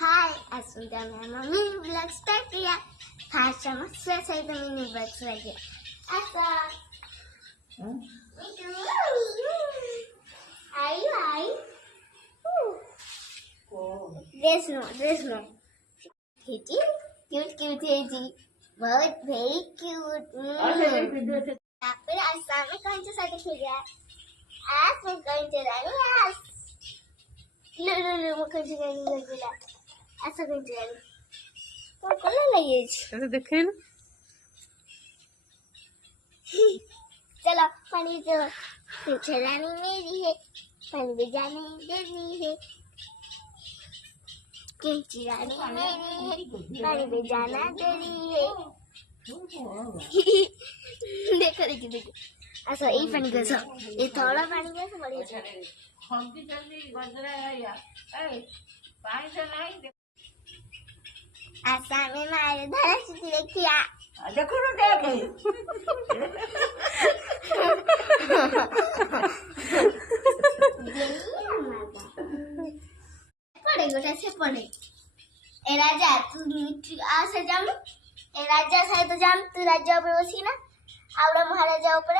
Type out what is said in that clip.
Hi, ascolta mia mamma vlog start किया facciamo stesso i mini vlog lagi asa I There's no Kitty cute है जी बहुत very cute फिर आसा में कौन सा साथ खेल रहा है आज मैं कौन सा रानी आज लो मैं कौन सा रानी बोला ऐसा कौन सा रानी तो कलर लगे तो देखे ना चलो पानी तो पीछे रानी मेरी है पानी भी जाने देनी है किंची रानी मेरी है पानी भी जाना देनी है देखो देखो ऐसा ये पानी कैसा ये थोड़ा पानी कैसा बढ़िया ऐसा में मारे धरा से देखिया देखो ना देखे पड़े गोटा से पड़े ए राजा तू आ से जाम ए राजा से तो जाम तू राजा ऊपर बसी ना आवड़ा महाराजा ऊपर